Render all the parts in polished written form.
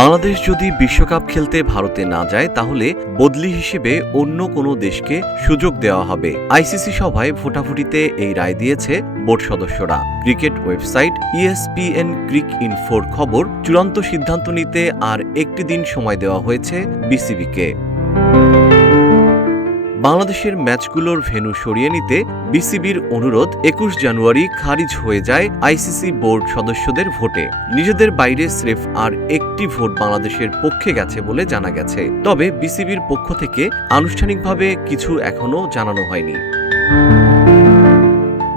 বাংলাদেশ যদি বিশ্বকাপ খেলতে ভারতে না যায় তাহলে বদলি হিসেবে অন্য কোনো দেশকে সুযোগ দেওয়া হবে। আইসিসি সভায় ভোটাভুটিতে এই রায় দিয়েছে বোর্ড সদস্যরা। ক্রিকেট ওয়েবসাইট ESPN ক্রিক ইনফোর খবর, চূড়ান্ত সিদ্ধান্ত নিতে আর একটি দিন সময় দেওয়া হয়েছে বিসিবিকে। বাংলাদেশের ম্যাচগুলোর ভেন্যু সরিয়ে নিতে বিসিবির অনুরোধ ২১ জানুয়ারি খারিজ হয়ে যায় আইসিসি বোর্ড সদস্যদের ভোটে। নিজেদের বাইরে স্রেফ আর একটি ভোট বাংলাদেশের পক্ষে গেছে বলে জানা গেছে। তবে বিসিবির পক্ষ থেকে আনুষ্ঠানিকভাবে কিছু এখনও জানানো হয়নি।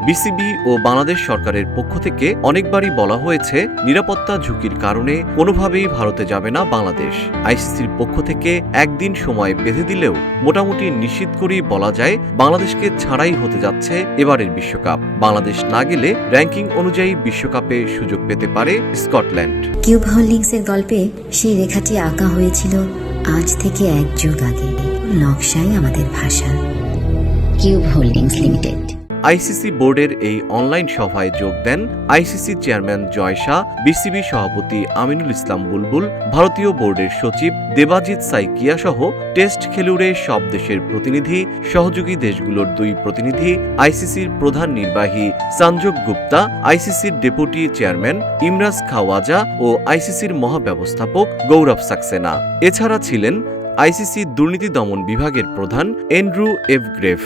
বিসিবি ও বাংলাদেশ সরকারের পক্ষ থেকে অনেকবারই বলা হয়েছে, নিরাপত্তা ঝুঁকির কারণে কোনোভাবেই ভারতে যাবে না বাংলাদেশ। আইসিসির পক্ষ থেকে একদিন সময় বেঁধে দিলেও মোটামুটি নিশ্চিত করেই বলা যায় বাংলাদেশকে ছাড়াই হতে যাচ্ছে এবারের বিশ্বকাপ। বাংলাদেশ না গেলে র্যাঙ্কিং অনুযায়ী বিশ্বকাপে সুযোগ পেতে পারে স্কটল্যান্ড। কিউব হোল্ডিংসের গল্পে সেই রেখাটি আঁকা হয়েছিল আজ থেকে ১ যুগ আগে। নকশাই আমাদের ভাষা। Cube holdings limited. আইসিসি বোর্ডের এই অনলাইন সভায় যোগ দেন আইসিসি চেয়ারম্যান জয় শাহ, বিসিবি সভাপতি আমিনুল ইসলাম বুলবুল, ভারতীয় বোর্ডের সচিব দেবাজিৎ সাইকিয়া সহ টেস্ট খেলুড়ে সব দেশের প্রতিনিধি, সহযোগী দেশগুলোর 2 প্রতিনিধি, আইসিসির প্রধান নির্বাহী সঞ্জোগ গুপ্তা, আইসিসির ডেপুটি চেয়ারম্যান ইমরাজ খাওয়াজা ও আইসিসির মহাব্যবস্থাপক গৌরব সাক্সেনা। এছাড়া ছিলেন আইসিসি দুর্নীতি দমন বিভাগের প্রধান এন্ড্রু এভগ্রেভ।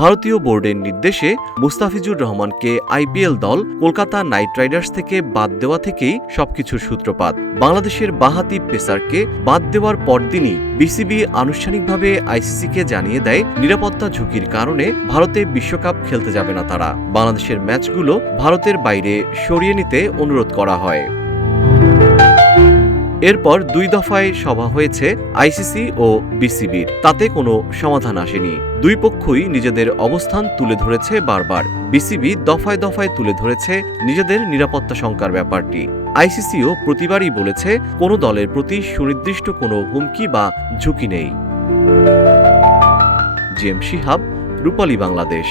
ভারতীয় বোর্ডের নির্দেশে মুস্তাফিজুর রহমানকে আইপিএল দল কলকাতা নাইট রাইডার্স থেকে বাদ দেওয়া থেকেই সবকিছুর সূত্রপাত। বাংলাদেশের বাঁহাতি পেসারকে বাদ দেওয়ার পরদিনই বিসিবি আনুষ্ঠানিকভাবে আইসিসিকে জানিয়ে দেয় নিরাপত্তা ঝুঁকির কারণে ভারতে বিশ্বকাপ খেলতে যাবে না তারা। বাংলাদেশের ম্যাচগুলো ভারতের বাইরে সরিয়ে নিতে অনুরোধ করা হয়। এরপর 2 দফায় সভা হয়েছে আইসিসি ও বিসিবির, তাতে কোনো সমাধান আসেনি। 2 পক্ষই নিজেদের অবস্থান তুলে ধরেছে বারবার। বিসিবি দফায় দফায় তুলে ধরেছে নিজেদের নিরাপত্তা শঙ্কার ব্যাপারটি। আইসিসিও প্রতিবারই বলেছে কোনো দলের প্রতি সুনির্দিষ্ট কোনো হুমকি বা ঝুঁকি নেই। জিএম শিহাব, রূপালী বাংলাদেশ।